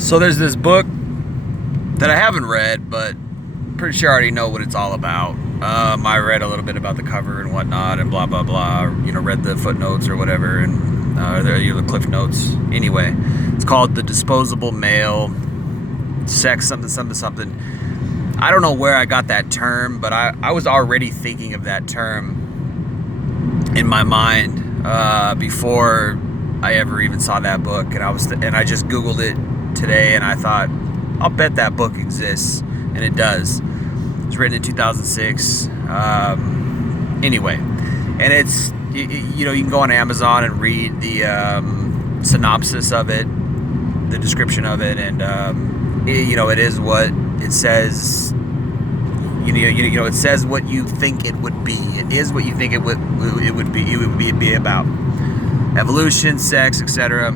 So there's this book that I haven't read, but pretty sure I already know what it's all about. I read a little bit about the cover and whatnot, and blah blah blah. Read the footnotes or whatever, and the cliff notes. Anyway, it's called The Disposable Male. Sex something something something. I don't know where I got that term, but I was already thinking of that term in my mind before I ever even saw that book, and I just Googled it today, and I thought, I'll bet that book exists, and it does. It's written in 2006. Anyway, and it's you can go on Amazon and read the synopsis of it, the description of it, and it is what it says. It says what you think it would be. It is what you think it would be. It would be about evolution, sex, etc.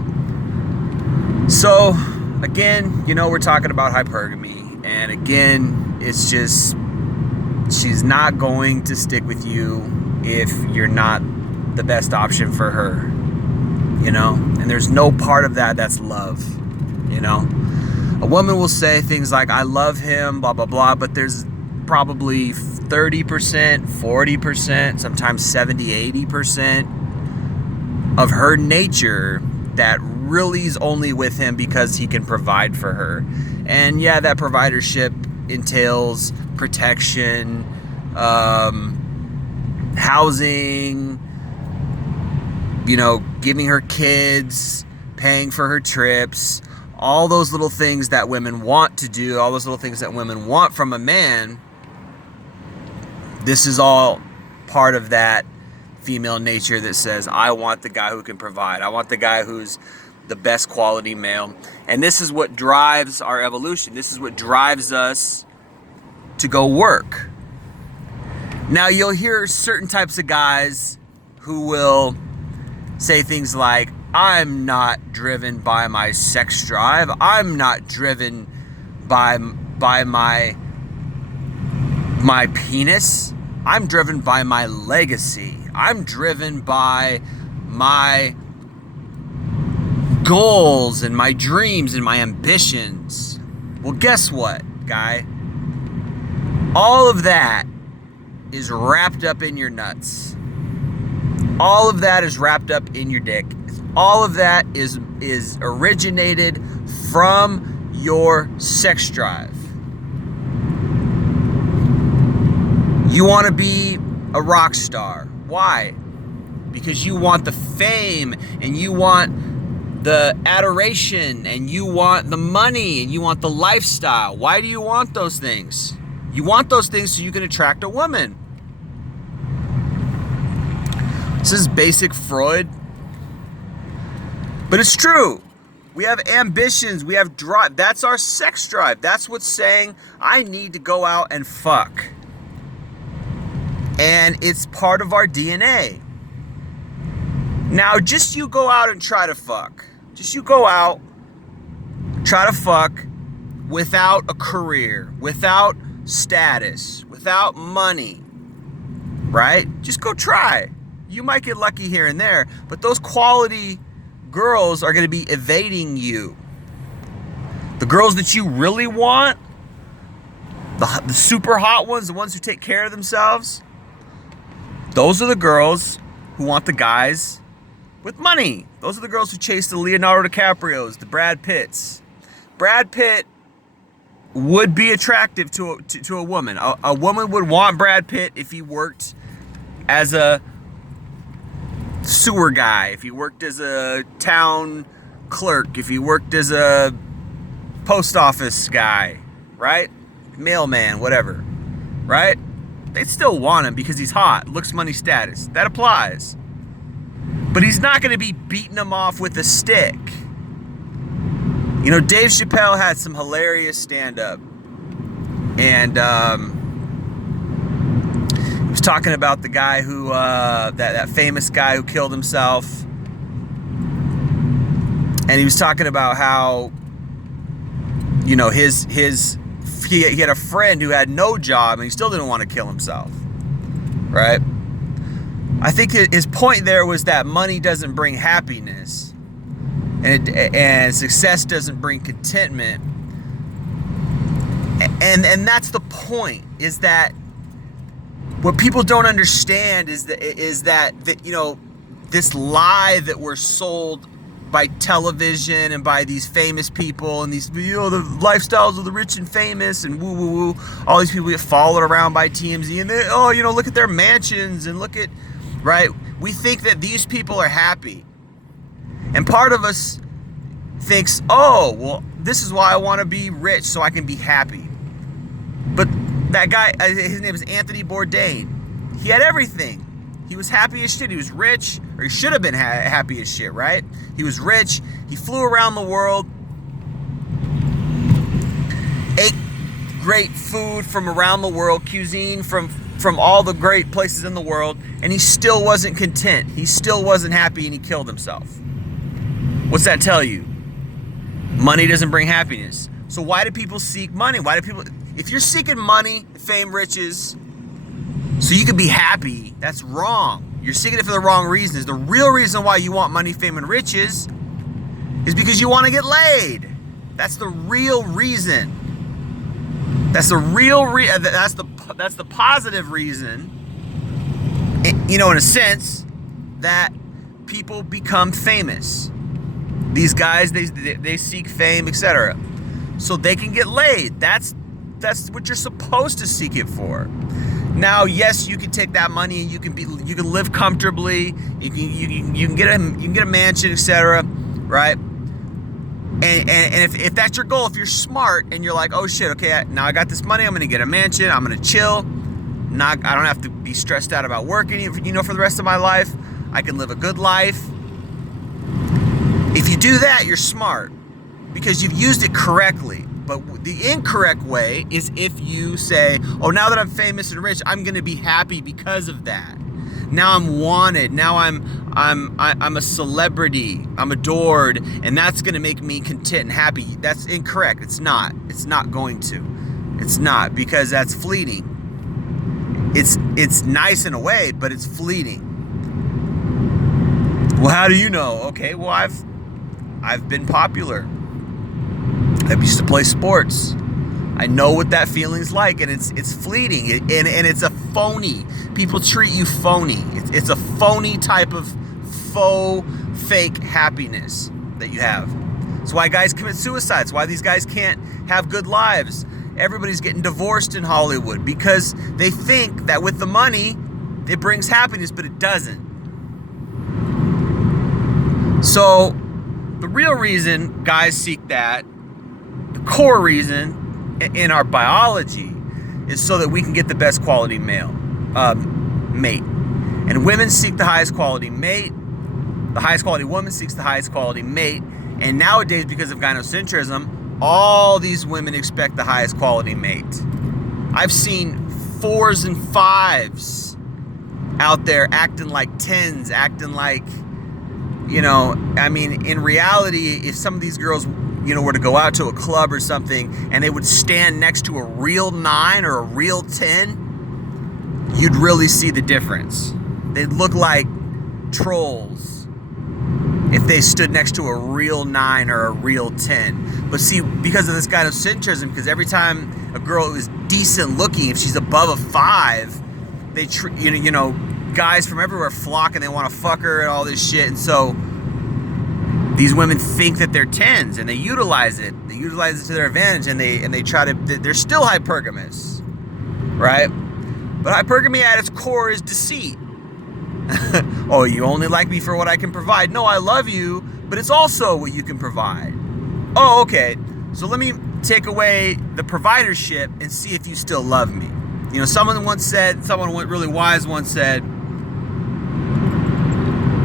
So again, we're talking about hypergamy, and again, it's just she's not going to stick with you if you're not the best option for her. And there's no part of that that's love. A woman will say things like, I love him, blah blah blah, but there's probably 30%, 40%, sometimes 70, 80% of her nature that really is only with him because he can provide for her. And yeah, that providership entails protection, housing, giving her kids, paying for her trips, all those little things that women want to do, all those little things that women want from a man. This is all part of that female nature that says, I want the guy who can provide. I want the guy who's the best quality male. And this is what drives our evolution. This is what drives us to go work. Now, you'll hear certain types of guys who will say things like, I'm not driven by my sex drive. I'm not driven by my penis. I'm driven by my legacy. I'm driven by my goals and my dreams and my ambitions. Well, guess what, guy? All of that is wrapped up in your nuts. All of that is wrapped up in your dick. All of that is originated from your sex drive. You want to be a rock star. Why? Because you want the fame, and you want the adoration, and you want the money, and you want the lifestyle. Why do you want those things? You want those things so you can attract a woman. This is basic Freud, but it's true. We have ambitions, we have drive. That's our sex drive. That's what's saying, I need to go out and fuck. And it's part of our DNA. Now, just you go out and try to fuck. Just you go out, try to fuck without a career, without status, without money, right? Just go try. You might get lucky here and there, but those quality girls are going to be evading you. The girls that you really want, the super hot ones, the ones who take care of themselves, those are the girls who want the guys with money. Those are the girls who chase the Leonardo DiCaprios, the Brad Pitts. Brad Pitt would be attractive to a woman. A woman would want Brad Pitt if he worked as a sewer guy, if he worked as a town clerk, if he worked as a post office guy, right? Mailman, whatever, right? They'd still want him because he's hot, looks, money, status. That applies. But he's not going to be beating them off with a stick. Dave Chappelle had some hilarious stand-up. And he was talking about the guy who, that famous guy who killed himself. And he was talking about how, he had a friend who had no job and he still didn't want to kill himself, right? I think his point there was that money doesn't bring happiness. and success doesn't bring contentment. And that's the point, is that what people don't understand is that you know, this lie that we're sold by television and by these famous people and these, you know, the lifestyles of the rich and famous and woo woo woo, all these people get followed around by TMZ and they, oh, you know, look at their mansions and look at, right? We think that these people are happy, and part of us thinks, oh, well, this is why I want to be rich, so I can be happy. But that guy, his name is Anthony Bourdain. He had everything. He was happy as shit. He was rich, or he should have been happy as shit, right? He was rich. He flew around the world, ate great food from around the world, cuisine from all the great places in the world, and he still wasn't content. He still wasn't happy, and he killed himself. What's that tell you? Money doesn't bring happiness. So why do people seek money? Why do people... If you're seeking money, fame, riches, so you can be happy, that's wrong. You're seeking it for the wrong reasons. The real reason why you want money, fame, and riches is because you want to get laid. That's the real reason. That's the real that's the positive reason, you know, in a sense, that people become famous. These guys, they seek fame, etc., so they can get laid. That's what you're supposed to seek it for. Now, yes, you can take that money and you can live comfortably. You can get a mansion, etc., right? And if that's your goal, if you're smart and you're like, oh shit, okay, now I got this money, I'm gonna get a mansion, I'm gonna chill. I don't have to be stressed out about working, you know, for the rest of my life. I can live a good life. If you do that, you're smart because you've used it correctly. But the incorrect way is if you say, oh, now that I'm famous and rich, I'm going to be happy because of that. Now I'm wanted. Now I'm a celebrity. I'm adored, and that's going to make me content and happy. That's incorrect. It's not. It's not going to. It's not, because that's fleeting. It's nice in a way, but it's fleeting. Well, how do you know? Okay, well, I've been popular. I used to play sports. I know what that feeling's like, and it's fleeting, and it's a phony. People treat you phony. It's a phony type of faux, fake happiness that you have. It's why guys commit suicide. It's why these guys can't have good lives. Everybody's getting divorced in Hollywood because they think that with the money, it brings happiness, but it doesn't. So the real reason guys seek that, the core reason in our biology, is so that we can get the best quality mate. And women seek the highest quality mate. The highest quality woman seeks the highest quality mate. And nowadays, because of gynocentrism, all these women expect the highest quality mate. I've seen 4s and 5s out there acting like 10s, acting like, you know, I mean, in reality, if some of these girls, you know, were to go out to a club or something and they would stand next to a real 9 or a real 10, you'd really see the difference. They'd look like trolls if they stood next to a real 9 or a real 10. But see, because of this gynocentrism, because every time a girl is decent looking, if she's above a 5, they you know, guys from everywhere flock and they want to fuck her and all this shit. And so these women think that they're 10s and they utilize it. They utilize it to their advantage, and they try to. They're still hypergamous, right? But hypergamy at its core is deceit. Oh, you only like me for what I can provide. No, I love you, but it's also what you can provide. Oh, okay. So let me take away the providership and see if you still love me. You know, someone really wise once said,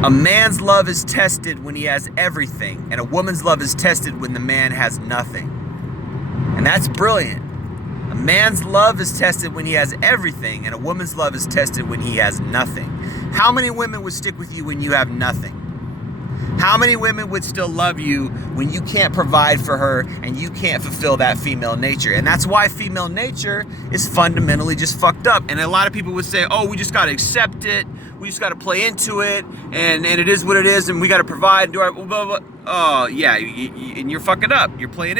a man's love is tested when he has everything, and a woman's love is tested when the man has nothing. And that's brilliant. A man's love is tested when he has everything, and a woman's love is tested when he has nothing. How many women would stick with you when you have nothing? How many women would still love you when you can't provide for her and you can't fulfill that female nature? And that's why female nature is fundamentally just fucked up. And a lot of people would say, oh, we just got to accept it. We just got to play into it. And it is what it is. And we got to provide. And do our, blah, blah, blah. Oh, yeah, and you're fucking up. You're playing it.